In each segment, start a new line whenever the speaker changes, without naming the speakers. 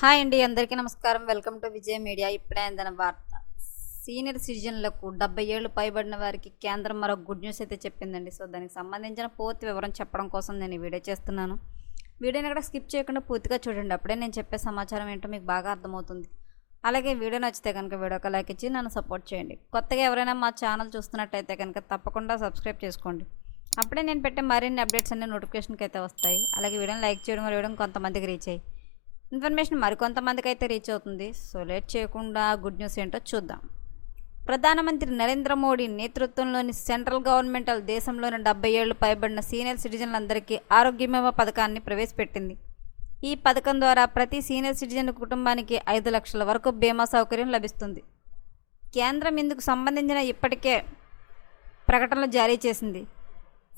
Hi అండి అందరికీ నమస్కారం. Welcome to Vijaya media. ఇప్పుడే అందిన వార్త. సీనియర్ సిటిజన్లకు డెబ్బై ఏళ్ళు పైబడిన వారికి కేంద్రం మరో గుడ్ న్యూస్ అయితే చెప్పిందండి. సో దానికి సంబంధించిన పూర్తి వివరం చెప్పడం కోసం నేను వీడియో చేస్తున్నాను. వీడియోని ఇక్కడ స్కిప్ చేయకుండా పూర్తిగా చూడండి. అప్పుడే నేను చెప్పే సమాచారం ఏంటో మీకు బాగా అర్థమవుతుంది. అలాగే వీడియో నచ్చితే కనుక వీడియోకి లైక్ ఇచ్చి నన్ను సపోర్ట్ చేయండి. కొత్తగా ఎవరైనా మా ఛానల్ చూస్తున్నట్టయితే కనుక తప్పకుండా సబ్స్క్రైబ్ చేసుకోండి. అప్పుడే నేను పెట్టే మరిన్ని అప్డేట్స్ అన్ని నోటిఫికేషన్కి అయితే వస్తాయి. అలాగే వీడియోని లైక్ చేయడం మరియు కొంతమందికి రీచ్ అయ్యి ఇన్ఫర్మేషన్ మరికొంతమందికి అయితే రీచ్ అవుతుంది. సో లేట్ చేయకుండా గుడ్ న్యూస్ ఏంటో చూద్దాం. ప్రధానమంత్రి నరేంద్ర మోడీ నేతృత్వంలోని సెంట్రల్ గవర్నమెంట్ దేశంలోని డెబ్బై ఏళ్ళు పైబడిన సీనియర్ సిటిజన్లందరికీ ఆరోగ్య బీమా పథకాన్ని ప్రవేశపెట్టింది. ఈ పథకం ద్వారా ప్రతి సీనియర్ సిటిజన్ కుటుంబానికి ఐదు లక్షల వరకు బీమా సౌకర్యం లభిస్తుంది. కేంద్రం ఇందుకు సంబంధించిన ఇప్పటికే ప్రకటనలు జారీ చేసింది.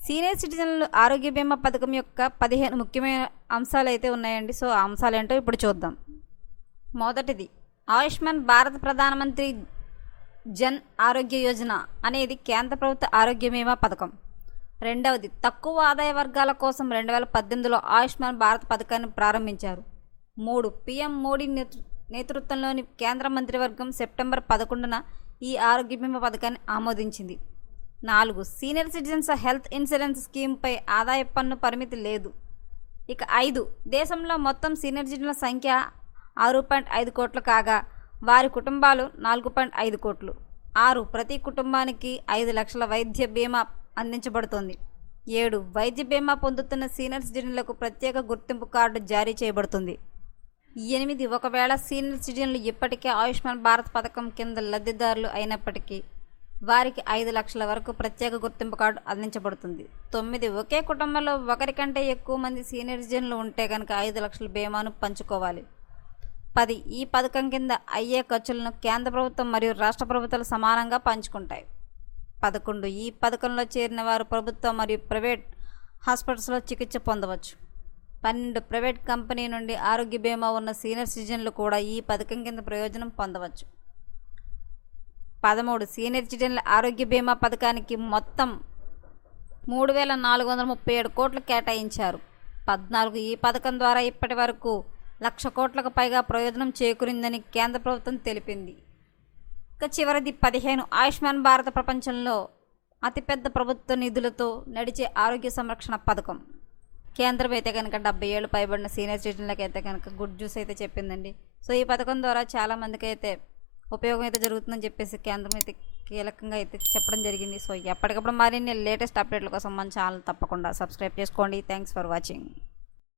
సీనియర్ సిటిజన్లు ఆరోగ్య బీమా పథకం యొక్క పదిహేను ముఖ్యమైన అంశాలు అయితే ఉన్నాయండి. సో ఆ అంశాలు ఏంటో ఇప్పుడు చూద్దాం. మొదటిది ఆయుష్మాన్ భారత్ ప్రధానమంత్రి జన్ ఆరోగ్య యోజన అనేది కేంద్ర ప్రభుత్వ ఆరోగ్య బీమా పథకం. రెండవది తక్కువ ఆదాయ వర్గాల కోసం రెండు వేల పద్దెనిమిదిలో ఆయుష్మాన్ భారత్ పథకాన్ని ప్రారంభించారు. మూడు పిఎం మోడీ నేతృత్వంలోని కేంద్ర మంత్రివర్గం సెప్టెంబర్ పదకొండున ఈ ఆరోగ్య బీమా పథకాన్ని ఆమోదించింది. నాలుగు. సీనియర్ సిటిజన్స్ హెల్త్ ఇన్సూరెన్స్ స్కీమ్పై ఆదాయ పన్ను పరిమితి లేదు. ఇక ఐదు. దేశంలో మొత్తం సీనియర్ సిటిజన్ల సంఖ్య ఆరు పాయింట్ ఐదు కోట్లు కాగా వారి కుటుంబాలు నాలుగు పాయింట్ ఐదు కోట్లు. ఆరు. ప్రతి కుటుంబానికి ఐదు లక్షల వైద్య బీమా అందించబడుతోంది. ఏడు. వైద్య బీమా పొందుతున్న సీనియర్ సిటిజన్లకు ప్రత్యేక గుర్తింపు కార్డు జారీ చేయబడుతుంది. ఎనిమిది. ఒకవేళ సీనియర్ సిటిజన్లు ఇప్పటికే ఆయుష్మాన్ భారత్ పథకం కింద లబ్ధిదారులు అయినప్పటికీ వారికి ఐదు లక్షల వరకు ప్రత్యేక గుర్తింపు కార్డు అందించబడుతుంది. తొమ్మిది ఒకే కుటుంబంలో ఒకరికంటే ఎక్కువ మంది సీనియర్ సిటిజన్లు ఉంటే కనుక ఐదు లక్షల బీమాను పంచుకోవాలి. పది ఈ పథకం కింద అయ్యే ఖర్చులను కేంద్ర ప్రభుత్వం మరియు రాష్ట్ర ప్రభుత్వాలు సమానంగా పంచుకుంటాయి. పదకొండు ఈ పథకంలో చేరిన వారు ప్రభుత్వ మరియు ప్రైవేట్ హాస్పిటల్స్లో చికిత్స పొందవచ్చు. పన్నెండు ప్రైవేట్ కంపెనీ నుండి ఆరోగ్య బీమా ఉన్న సీనియర్ సిటిజన్లు కూడా ఈ పథకం కింద ప్రయోజనం పొందవచ్చు. పదమూడు సీనియర్ సిటిజన్ల ఆరోగ్య బీమా పథకానికి మొత్తం మూడు వేల నాలుగు వందల ముప్పై ఏడు కోట్లు కేటాయించారు. పద్నాలుగు ఈ పథకం ద్వారా ఇప్పటి వరకు లక్ష కోట్లకు పైగా ప్రయోజనం చేకూరిందని కేంద్ర ప్రభుత్వం తెలిపింది. ఇక చివరిది పదిహేను ఆయుష్మాన్ భారత ప్రపంచంలో అతిపెద్ద ప్రభుత్వ నిధులతో నడిచే ఆరోగ్య సంరక్షణ పథకం. కేంద్రం అయితే కనుక డెబ్బై ఏళ్ళు పైబడిన సీనియర్ సిటిజన్లకు అయితే కనుక గుడ్ జ్యూస్ అయితే చెప్పిందండి. సో ఈ పథకం ద్వారా చాలామందికి అయితే ఉపయోగం అయితే జరుగుతుందని చెప్పేసి కేంద్రం అయితే కీలకంగా అయితే చెప్పడం జరిగింది. సో ఎప్పటికప్పుడు మరిన్ని లేటెస్ట్ అప్డేట్ల కోసం మన ఛానల్ తప్పకుండా సబ్స్క్రైబ్ చేసుకోండి. Thanks for watching.